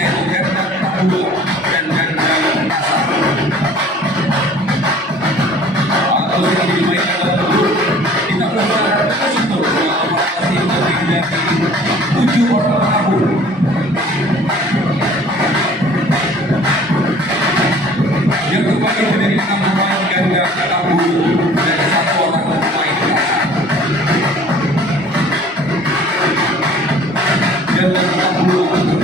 yaitu ganda Tabulo dan ganda Pasar. Atau yang dimainkan dalam grup kita berharap positif dengan operasi lebih dari 7 orang tabur. Yang kembali menjadi 6 pemain ganda Tabulo dan 1 orang pemain Pasar. Ganda Tabulo